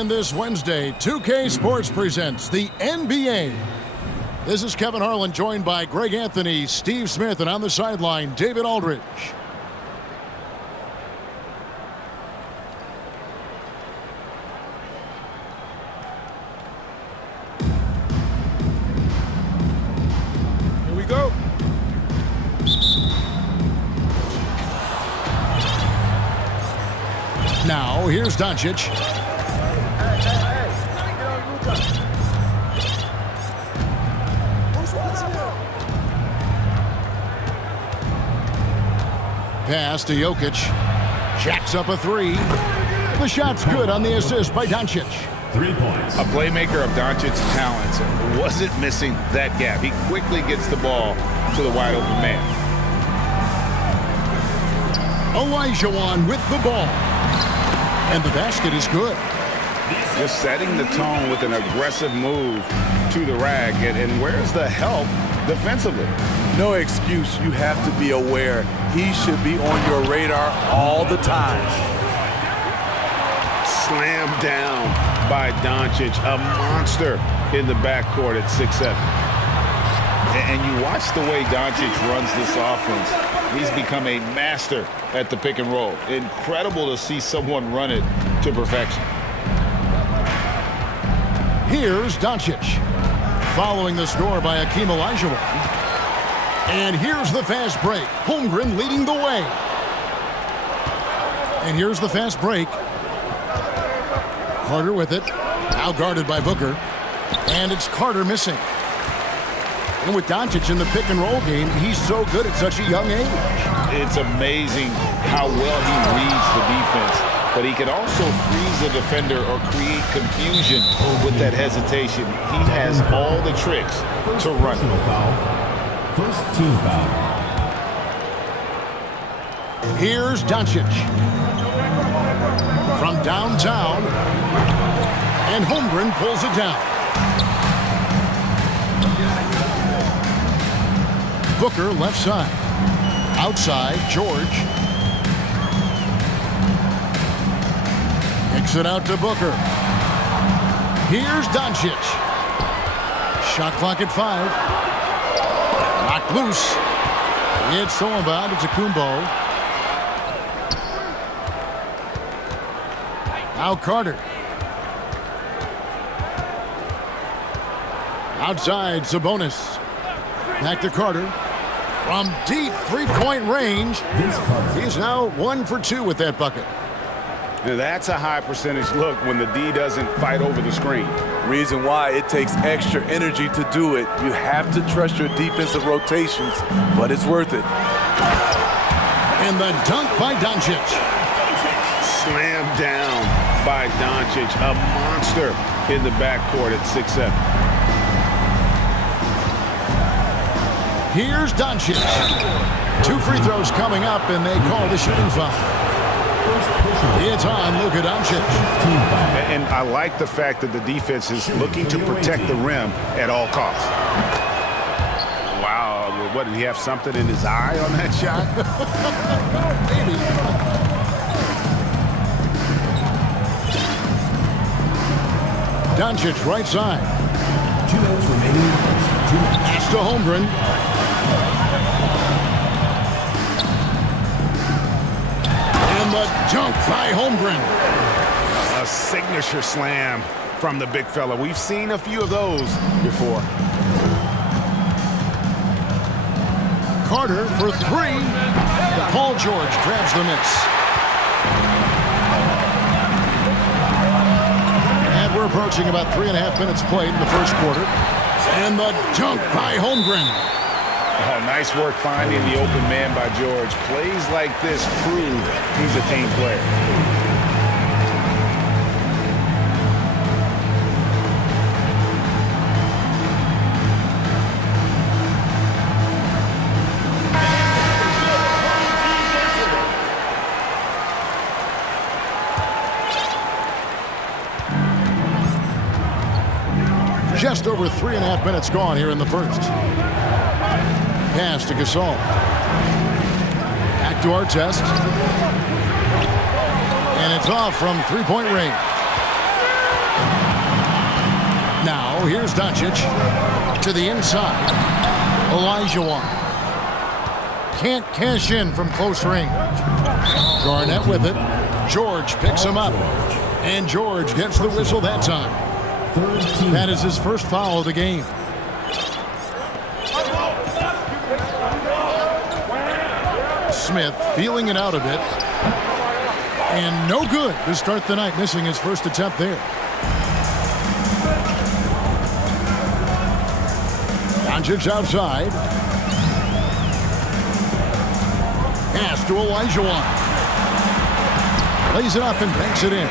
And this Wednesday, 2K Sports presents the NBA. This is Kevin Harlan, joined by Greg Anthony, Steve Smith, and on the sideline, David Aldridge. Here we go. Now, here's Doncic. Pass to Jokic. Jacks up a three. The shot's good on the assist by Doncic. 3 points. A playmaker of Doncic's talents wasn't missing that gap. He quickly gets the ball to the wide open man. Olajuwon with the ball. And the basket is good. Just setting the tone with an aggressive move to the rack. And where's the help defensively? No excuse. You have to be aware. He should be on your radar all the time. Slammed down by Doncic, a monster in the backcourt at 6'7". And you watch the way Doncic runs this offense. He's become a master at the pick and roll. Incredible to see someone run it to perfection. Here's Doncic. Following the score by Hakeem Olajuwon. And here's the fast break. Holmgren leading the way. And here's the fast break. Carter with it. Now guarded by Booker. And it's Carter missing. And with Doncic in the pick and roll game, he's so good at such a young age. It's amazing how well he reads the defense. But he can also freeze a defender or create confusion with that hesitation. He has all the tricks to run. First team foul. Here's Doncic. From downtown. And Holmgren pulls it down. Booker left side. Outside, George. Kicks it out to Booker. Here's Doncic. Shot clock at 5. Knocked loose. It's so about Antetokounmpo. Now Carter. Outside, Sabonis. Back to Carter. From deep three-point range. He's now 1 for 2 with that bucket. Now that's a high percentage look when the D doesn't fight over the screen. Reason why it takes extra energy to do it. You have to trust your defensive rotations, but it's worth it. And the dunk by Doncic. Slammed down by Doncic, a monster in the backcourt at 6'7". Here's Doncic. 2 free throws coming up, and they call the shooting foul. It's on Luka Doncic. And I like the fact that the defense is looking to protect the rim at all costs. Wow, what, did he have something in his eye on that shot? Maybe. Doncic right side. 2 minutes remaining. Pass to Holmgren. And the dunk by Holmgren. A signature slam from the big fella. We've seen a few of those before. Carter for 3. Paul George grabs the miss. And we're approaching about 3.5 minutes played in the first quarter. And the dunk by Holmgren. Oh, nice work finding the open man by George. Plays like this prove he's a team player. Just over 3.5 minutes gone here in the first. Pass to Gasol. Back to Artest. And it's off from three-point range. So here's Doncic to the inside. Olajuwon can't cash in from close range. Garnett with it. George picks him up. And George gets the whistle that time. That is his first foul of the game. Smith feeling it out a bit. And no good to start the night, missing his first attempt there. Doncic outside. Pass to Olajuwon. Lays it up and banks it in.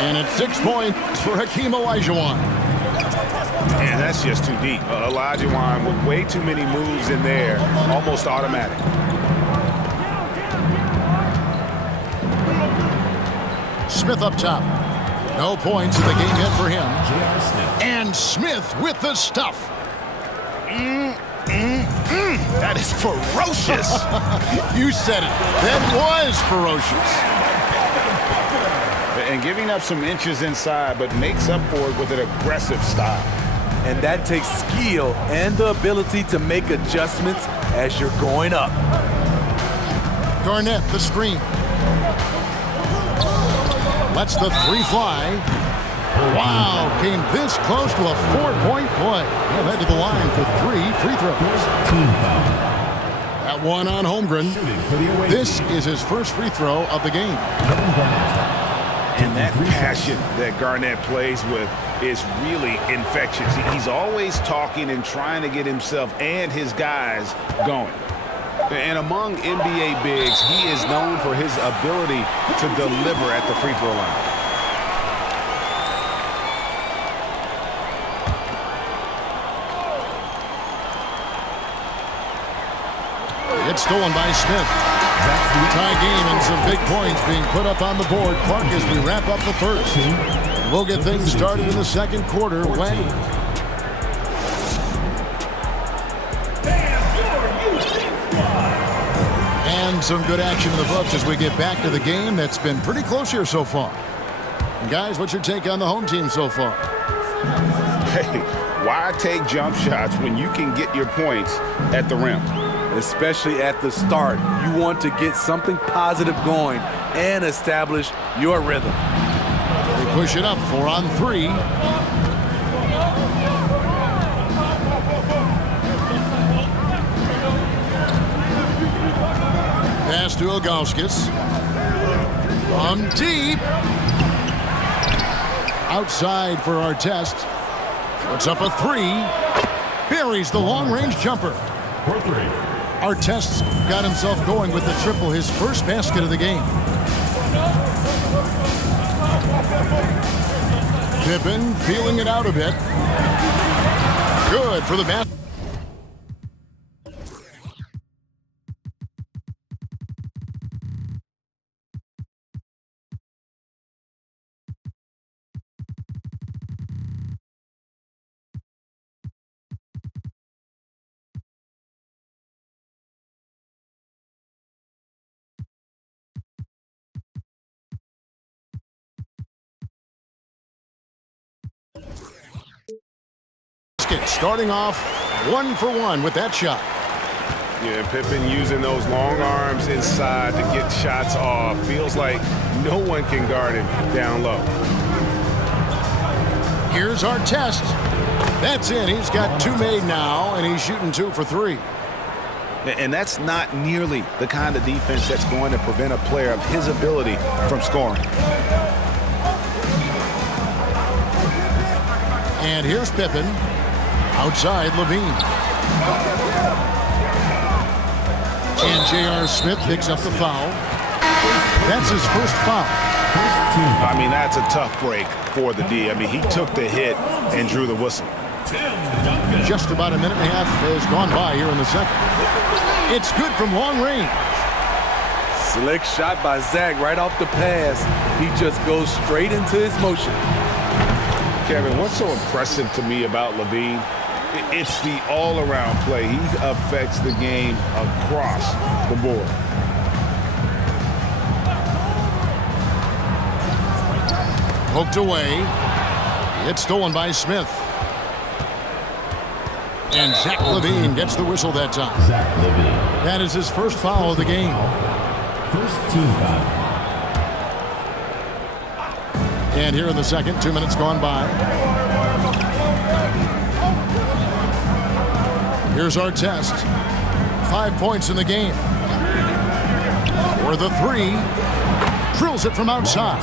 And it's 6 points for Hakeem Olajuwon. And that's just too deep. Olajuwon with way too many moves in there, almost automatic. Smith up top. No points in the game yet for him. And Smith with the stuff. That is ferocious. You said it. That was ferocious. And giving up some inches inside, but makes up for it with an aggressive style. And that takes skill and the ability to make adjustments as you're going up. Garnett, the screen. Lets the three fly. Wow, came this close to a 4-point play. He'll head to the line for 3 free throws. That one on Holmgren. This is his first free throw of the game. And that passion that Garnett plays with is really infectious. He's always talking and trying to get himself and his guys going. And among NBA bigs, he is known for his ability to deliver at the free throw line. It's stolen by Smith. Tie game and some big points being put up on the board. Clark, as we wrap up the first. We'll get things started in the second quarter when and some good action in the books as we get back to the game that's been pretty close here so far. And guys, what's your take on the home team so far? Hey, why take jump shots when you can get your points at the rim? Especially at the start. You want to get something positive going and establish your rhythm. They push it up 4 on 3. Pass to Ilgauskas. From deep. Outside for Artest. Puts up a 3. Buries the long-range jumper. For 3. Artest got himself going with the triple, his first basket of the game. Pippen feeling it out a bit. Good for the basket. Starting off 1 for 1 with that shot. Yeah, Pippen using those long arms inside to get shots off. Feels like no one can guard him down low. Here's Artest. That's in. He's got 2 made now, and he's shooting 2 for 3. And that's not nearly the kind of defense that's going to prevent a player of his ability from scoring. And here's Pippen. Outside, Levine. And J.R. Smith picks up the foul. That's his first foul. I mean, that's a tough break for the D. I mean, he took the hit and drew the whistle. Just about a minute and a half has gone by here in the second. It's good from long range. Slick shot by Zach right off the pass. He just goes straight into his motion. Kevin, what's so impressive to me about Levine? It's the all-around play. He affects the game across the board. Poked away. It's stolen by Smith. And Zach Levine gets the whistle that time. Zach Levine. That is his first foul of the game. First team foul. And here in the second, 2 minutes gone by. Here's our test. 5 points in the game. For the three. Drills it from outside.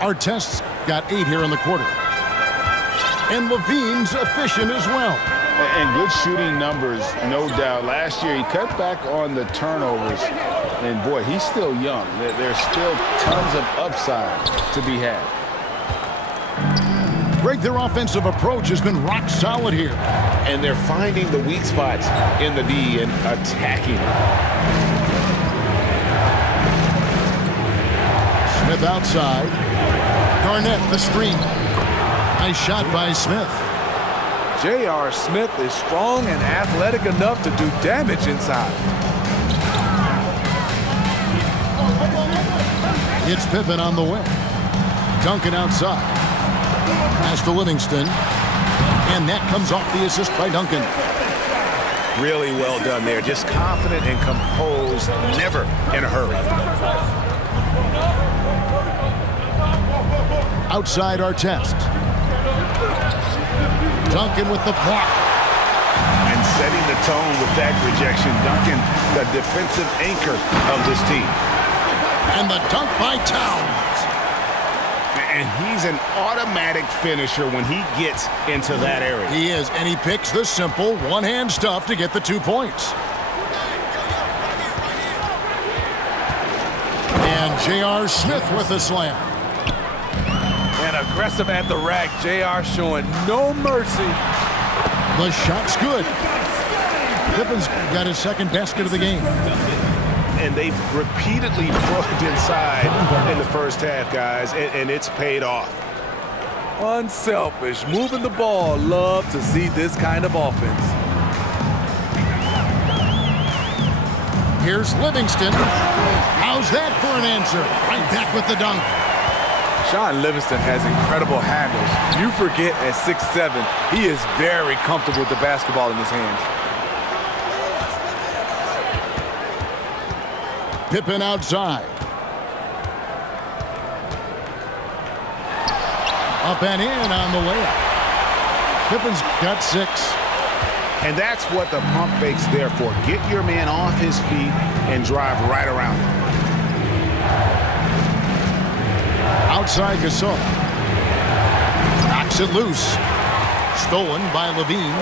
Artest's got 8 here in the quarter. And Levine's efficient as well. And good shooting numbers, no doubt. Last year, he cut back on the turnovers. And, boy, he's still young. There's still tons of upside to be had. Greg, their offensive approach has been rock solid here. And they're finding the weak spots in the D and attacking it. Smith outside. Garnett, the screen. Nice shot by Smith. J.R. Smith is strong and athletic enough to do damage inside. It's Pippen on the wing. Duncan outside. Pass to Livingston. And that comes off the assist by Duncan. Really well done there. Just confident and composed, never in a hurry. Outside Artest. Duncan with the block. And setting the tone with that rejection. Duncan, the defensive anchor of this team. And the dunk by Towns. And he's an automatic finisher when he gets into that area. He is, and he picks the simple one-hand stuff to get the 2 points. And J.R. Smith with the slam. And aggressive at the rack. J.R. showing no mercy. The shot's good. Pippen's got his second basket of the game. And they've repeatedly broken inside in the first half, guys, and it's paid off. Unselfish, moving the ball. Love to see this kind of offense. Here's Livingston. How's that for an answer? Right back with the dunk. Shaun Livingston has incredible handles. You forget at 6'7", he is very comfortable with the basketball in his hands. Pippen outside. Up and in on the layup. Pippen's got 6. And that's what the pump fake's there for. Get your man off his feet and drive right around him. Outside Gasol. Knocks it loose. Stolen by Levine.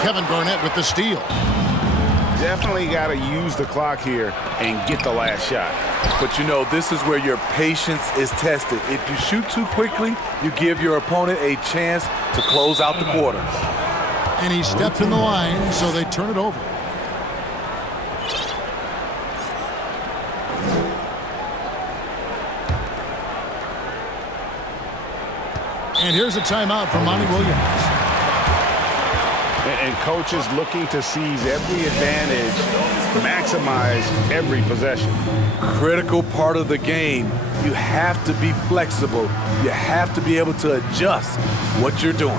Kevin Garnett with the steal. Definitely got to use the clock here and get the last shot. But you know, this is where your patience is tested. If you shoot too quickly, you give your opponent a chance to close out the quarter. And he steps in the line, so they turn it over. And here's a timeout from Monty Williams. And coaches looking to seize every advantage, maximize every possession. Critical part of the game. You have to be flexible. You have to be able to adjust what you're doing.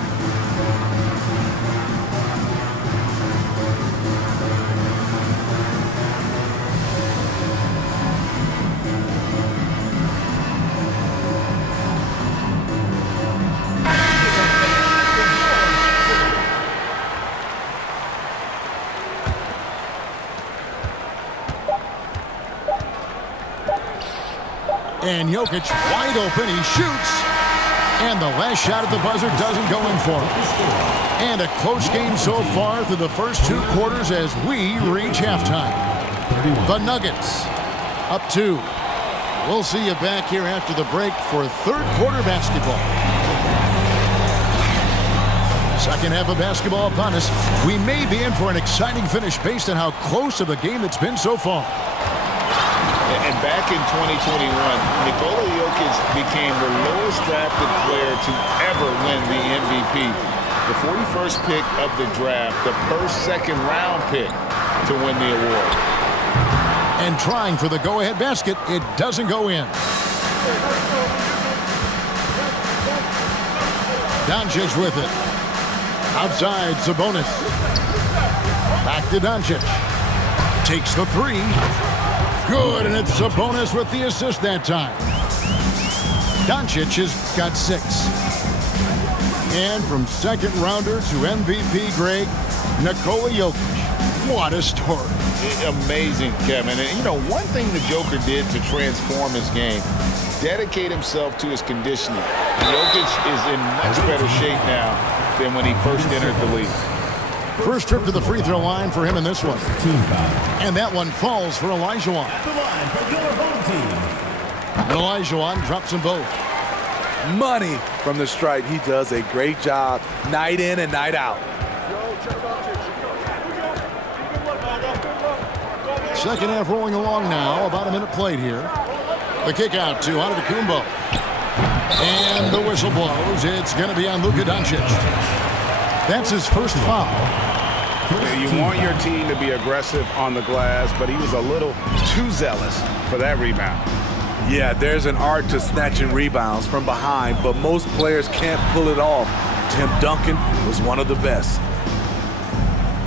And Jokic wide open. He shoots. And the last shot at the buzzer doesn't go in for him. And a close game so far through the first 2 quarters as we reach halftime. The Nuggets up 2. We'll see you back here after the break for third quarter basketball. Second half of basketball upon us. We may be in for an exciting finish based on how close of a game it's been so far. And back in 2021, Nikola Jokic became the lowest drafted player to ever win the MVP. The 41st pick of the draft, the first second-round pick to win the award. And trying for the go-ahead basket, it doesn't go in. Doncic with it. Outside, Sabonis. Back to Doncic. Takes the three. Good, and it's Sabonis with the assist that time. Doncic has got 6. And from second rounder to MVP Greg, Nikola Jokic. What a story. Amazing, Kevin. And, you know, one thing the Joker did to transform his game, dedicate himself to his conditioning. Jokic is in much better shape now than when he first entered the league. First trip to the free throw line for him in this one. Team foul. And that one falls for Olajuwon. At the line for your home team. And Olajuwon drops them both. Money from the stripe. He does a great job night in and night out. Second half rolling along now. About a minute played here. The kick out to Antetokounmpo. And the whistle blows. It's going to be on Luka Doncic. That's his first foul. You want your team to be aggressive on the glass, but he was a little too zealous for that rebound. Yeah, there's an art to snatching rebounds from behind, but most players can't pull it off. Tim Duncan was one of the best.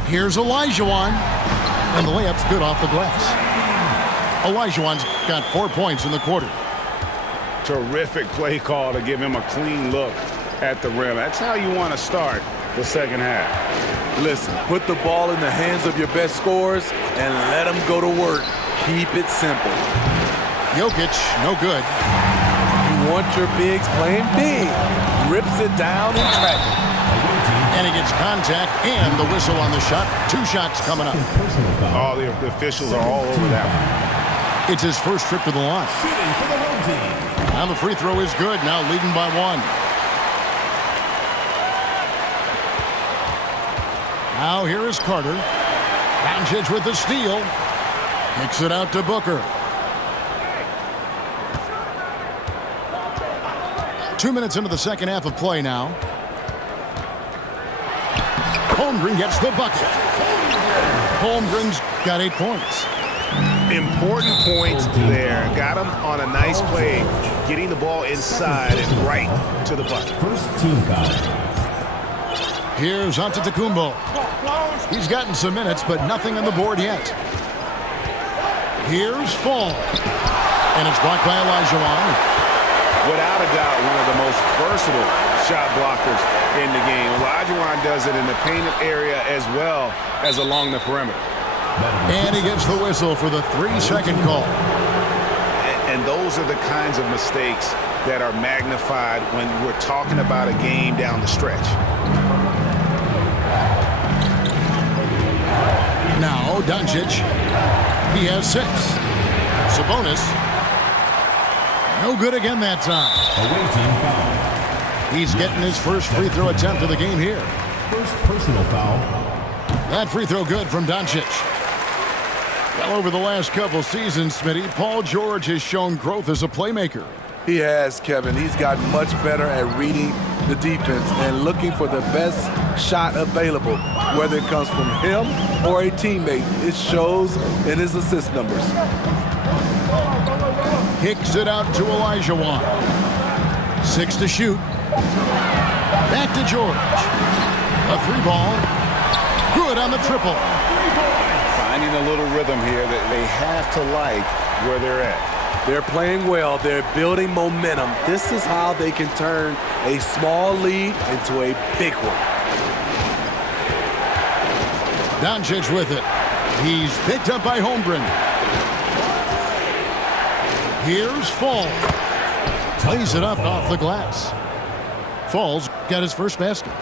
Here's Olajuwon. And the layup's good off the glass. Olajuwon's got 4 points in the quarter. Terrific play call to give him a clean look at the rim. That's how you want to start the second half. Listen, put the ball in the hands of your best scorers and let them go to work. Keep it simple. Jokic, no good. You want your bigs playing big. Rips it down in traffic. And he gets contact and the whistle on the shot. 2 shots coming up. Personal foul. All the officials are all over that one. It's his first trip to the line. Shooting for the home team. Now the free throw is good. Now leading by 1. Now here is Carter. Doncic with the steal. Kicks it out to Booker. 2 minutes into the second half of play now. Holmgren gets the bucket. Holmgren's got 8 points. Important points there. Got him on a nice play, getting the ball inside and right to the bucket. First team foul. Here's Antetokounmpo. He's gotten some minutes, but nothing on the board yet. Here's Fall. And it's blocked by Olajuwon. Without a doubt, one of the most versatile shot blockers in the game. Olajuwon does it in the painted area as well as along the perimeter. And he gets the whistle for the 3-second call. And those are the kinds of mistakes that are magnified when we're talking about a game down the stretch. Now Doncic. He has 6. Sabonis. No good again that time. Away team foul. He's getting his first free throw attempt of the game here. First personal foul. That free throw good from Doncic. Well, over the last couple seasons, Smitty, Paul George has shown growth as a playmaker. He has, Kevin. He's gotten much better at reading the defense and looking for the best shot available, whether it comes from him or a teammate. It shows in his assist numbers. Kicks it out to Olajuwon. 6 to shoot. Back to George. A 3-ball. Good on the triple. Finding a little rhythm here that they have to like where they're at. They're playing well. They're building momentum. This is how they can turn a small lead into a big one. Doncic with it. He's picked up by Holmgren. Here's Fall. Plays it up off the glass. Fall's got his first basket.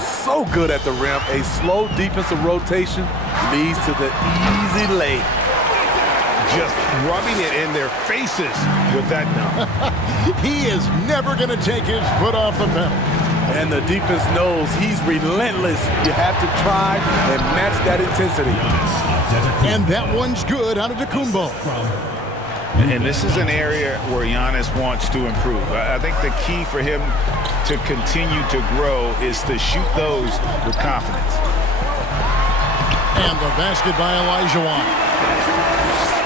So good at the rim. A slow defensive rotation leads to the easy lay. Just rubbing it in their faces with that dunk. He is never going to take his foot off the pedal. And the defense knows he's relentless. You have to try and match that intensity. And that one's good out of Antetokounmpo. And this is an area where Giannis wants to improve. I think the key for him to continue to grow is to shoot those with confidence. And the basket by Olajuwon.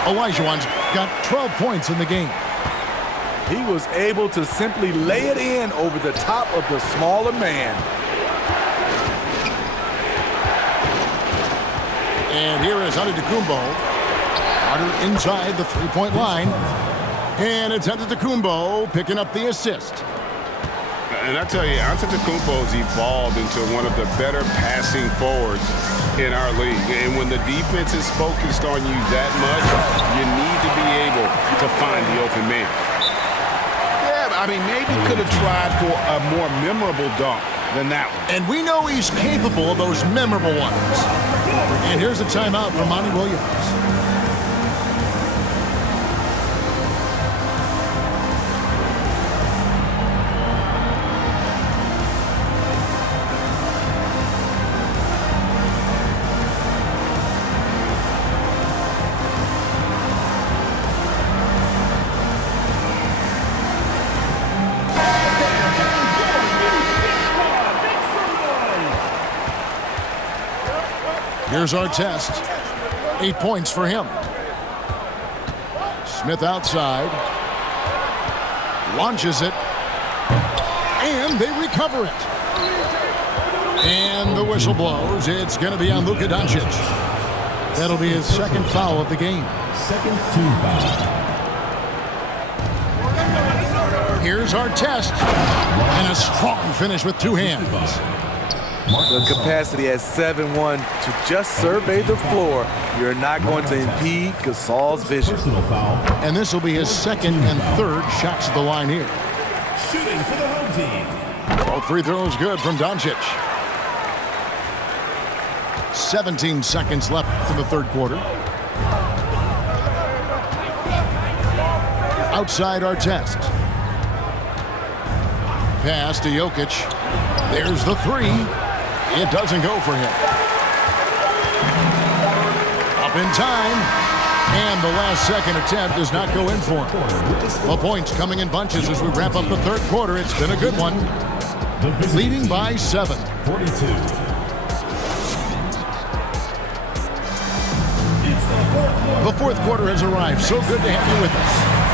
Olajuwon's got 12 points in the game. He was able to simply lay it in over the top of the smaller man. And here is Antetokounmpo. Carter inside the three-point line. And it's Antetokounmpo picking up the assist. And I tell you, Antetokounmpo's evolved into one of the better passing forwards in our league. And when the defense is focused on you that much, you need to be able to find the open man. Yeah, I mean, maybe could have tried for a more memorable dunk than that one. And we know he's capable of those memorable ones. And here's a timeout from Monty Williams. Here's our test. 8 points for him. Smith outside. Launches it. And they recover it. And the whistle blows. It's going to be on Luka Doncic. That'll be his second foul of the game. Second team foul. Here's our test. And a strong finish with two hands. The capacity at 7'1" to just survey the floor. You're not going to impede Gasol's vision. Personal foul. And this will be his second and third shots at the line here. Shooting for the home team. Both free throws good from Doncic. 17 seconds left in the third quarter. Outside our test. Pass to Jokic. There's the three. It doesn't go for him. Up in time. And the last second attempt does not go in for him. Well, points coming in bunches as we wrap up the third quarter. It's been a good one. Leading by 7. 42. The fourth quarter has arrived. So good to have you with us.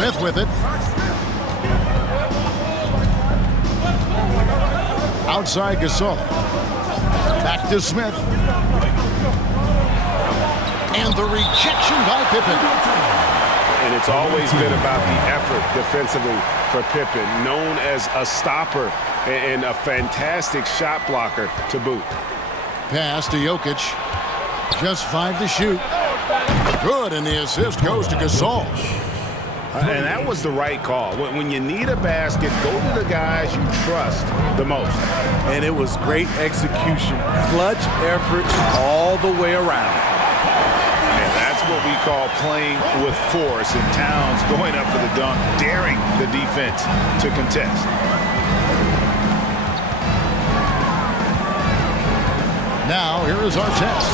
Smith with it. Outside Gasol. Back to Smith. And the rejection by Pippen. And it's always been about the effort defensively for Pippen, known as a stopper and a fantastic shot blocker to boot. Pass to Jokic. Just 5 to shoot. Good, and the assist goes to Gasol. And that was the right call. When you need a basket, go to the guys you trust the most. And it was great execution. Clutch effort all the way around. And that's what we call playing with force. And Towns going up for the dunk, daring the defense to contest. Now, here is our test.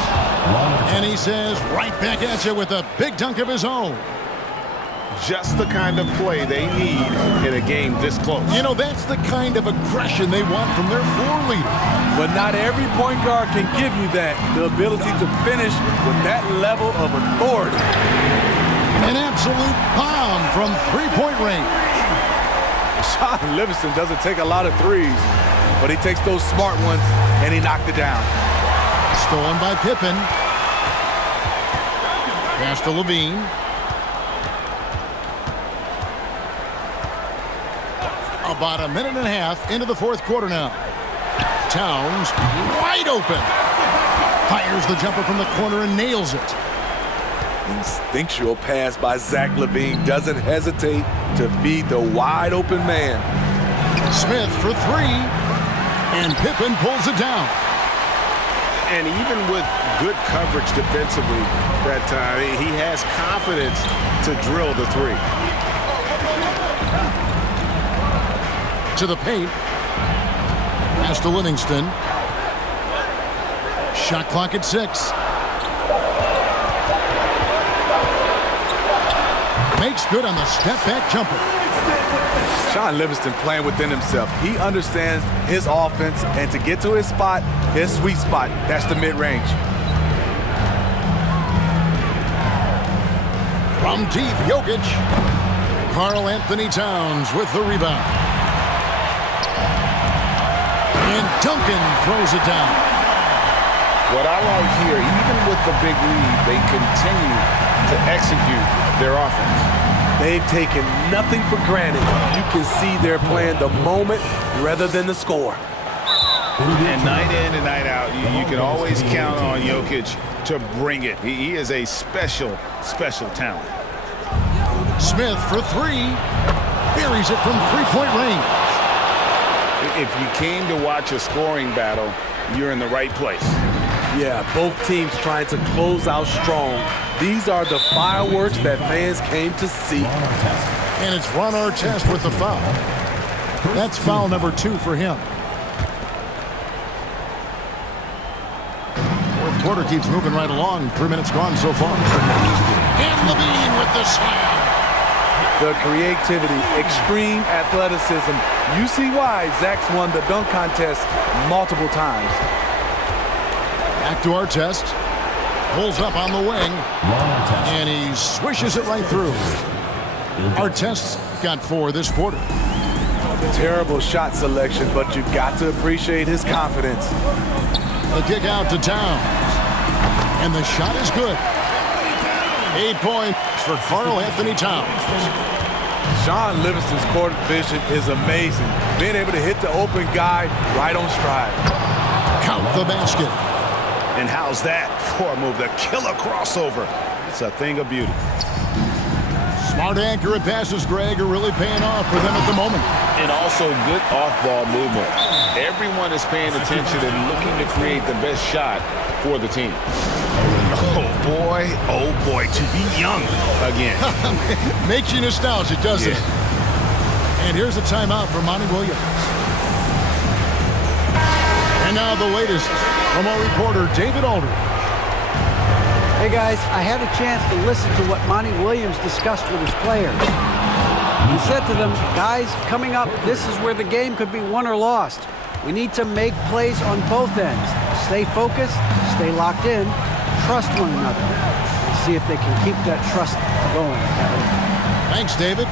And he says, right back at you with a big dunk of his own. Just the kind of play they need in a game this close. You know, that's the kind of aggression they want from their floor leader. But not every point guard can give you that. The ability to finish with that level of authority. An absolute bomb from three-point range. Sean Livingston doesn't take a lot of threes, but he takes those smart ones, and he knocked it down. Stolen by Pippen. Pass to Levine. About a minute and a half into the fourth quarter now. Towns wide open. Fires the jumper from the corner and nails it. Instinctual pass by Zach LaVine. Doesn't hesitate to feed the wide open man. Smith for three. And Pippen pulls it down. And even with good coverage defensively that time, he has confidence to drill the three. To the paint. Pass to Livingston. Shot clock at 6. Makes good on the step back jumper. Sean Livingston playing within himself. He understands his offense, and to get to his spot, his sweet spot, that's the mid-range. From deep, Jokic. Karl Anthony Towns with the rebound. And Duncan throws it down. What I like here, even with the big lead, they continue to execute their offense. They've taken nothing for granted. You can see they're playing the moment rather than the score. And night in and night out, you can always count on Jokic to bring it. He is a special, special talent. Smith for three. Buries it from three-point range. If you came to watch a scoring battle, you're in the right place. Yeah, both teams trying to close out strong. These are the fireworks that fans came to see. And it's Ron Artest with the foul. That's foul number 2 for him. Fourth quarter keeps moving right along. 3 minutes gone so far. And Levine with the slam. The creativity, extreme athleticism. You see why Zach's won the dunk contest multiple times. Back to Artest. Pulls up on the wing. And he swishes it right through. Artest's got 4 this quarter. Terrible shot selection, but you got to appreciate his confidence. The kick out to Towns. And the shot is good. 8 points for Karl Anthony Towns. Sean Livingston's court vision is amazing. Being able to hit the open guy right on stride. Count the basket. And how's that for a move? The killer crossover. It's a thing of beauty. Smart, accurate passes, Greg, are really paying off for them at the moment. And also good off-ball movement. Everyone is paying attention and looking to create the best shot for the team. Oh boy, to be young again. Makes you nostalgic, doesn't it? And here's a timeout for Monty Williams. And now the latest from our reporter, David Aldridge. Hey guys, I had a chance to listen to what Monty Williams discussed with his players. He said to them, guys, coming up, this is where the game could be won or lost. We need to make plays on both ends. Stay focused, stay locked in, trust one another. And see if they can keep that trust going, Kevin. Thanks, David.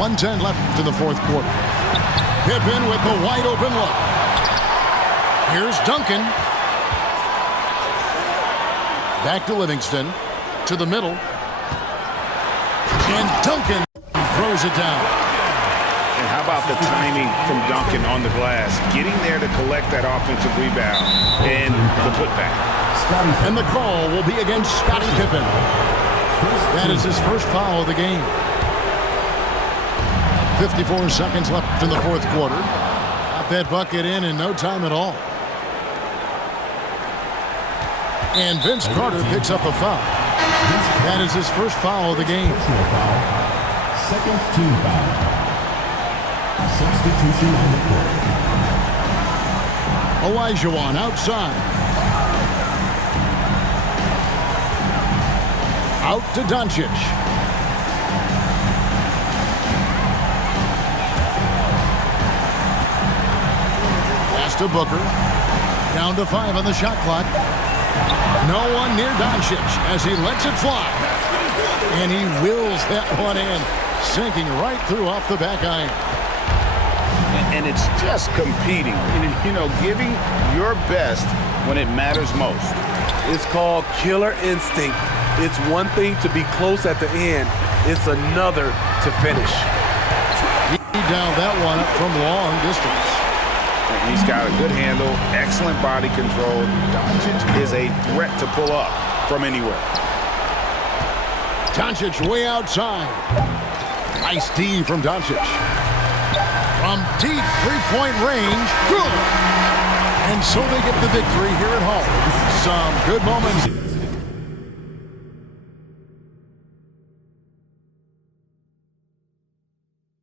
.110 left in the fourth quarter. Pippen with the wide open look. Here's Duncan. Back to Livingston. To the middle. And Duncan throws it down. And how about the timing from Duncan on the glass? Getting there to collect that offensive rebound and the putback. And the call will be against Scottie Pippen. That is his first foul of the game. 54 seconds left in the fourth quarter. Got that bucket in no time at all. And Vince Carter picks up a foul. That is his first foul of the game. Second team foul. Substitution on the court. Olajuwon outside. Out to Doncic. Pass to Booker. Down to 5 on the shot clock. No one near Doncic as he lets it fly. And he wills that one in, sinking right through off the back iron. And it's just competing, you know, giving your best when it matters most. It's called killer instinct. It's one thing to be close at the end. It's another to finish. He downed that one up from long distance. He's got a good handle, excellent body control. Doncic is a threat to pull up from anywhere. Doncic way outside. Nice D from Doncic. From deep three-point range, good. And so they get the victory here at home. Some good moments.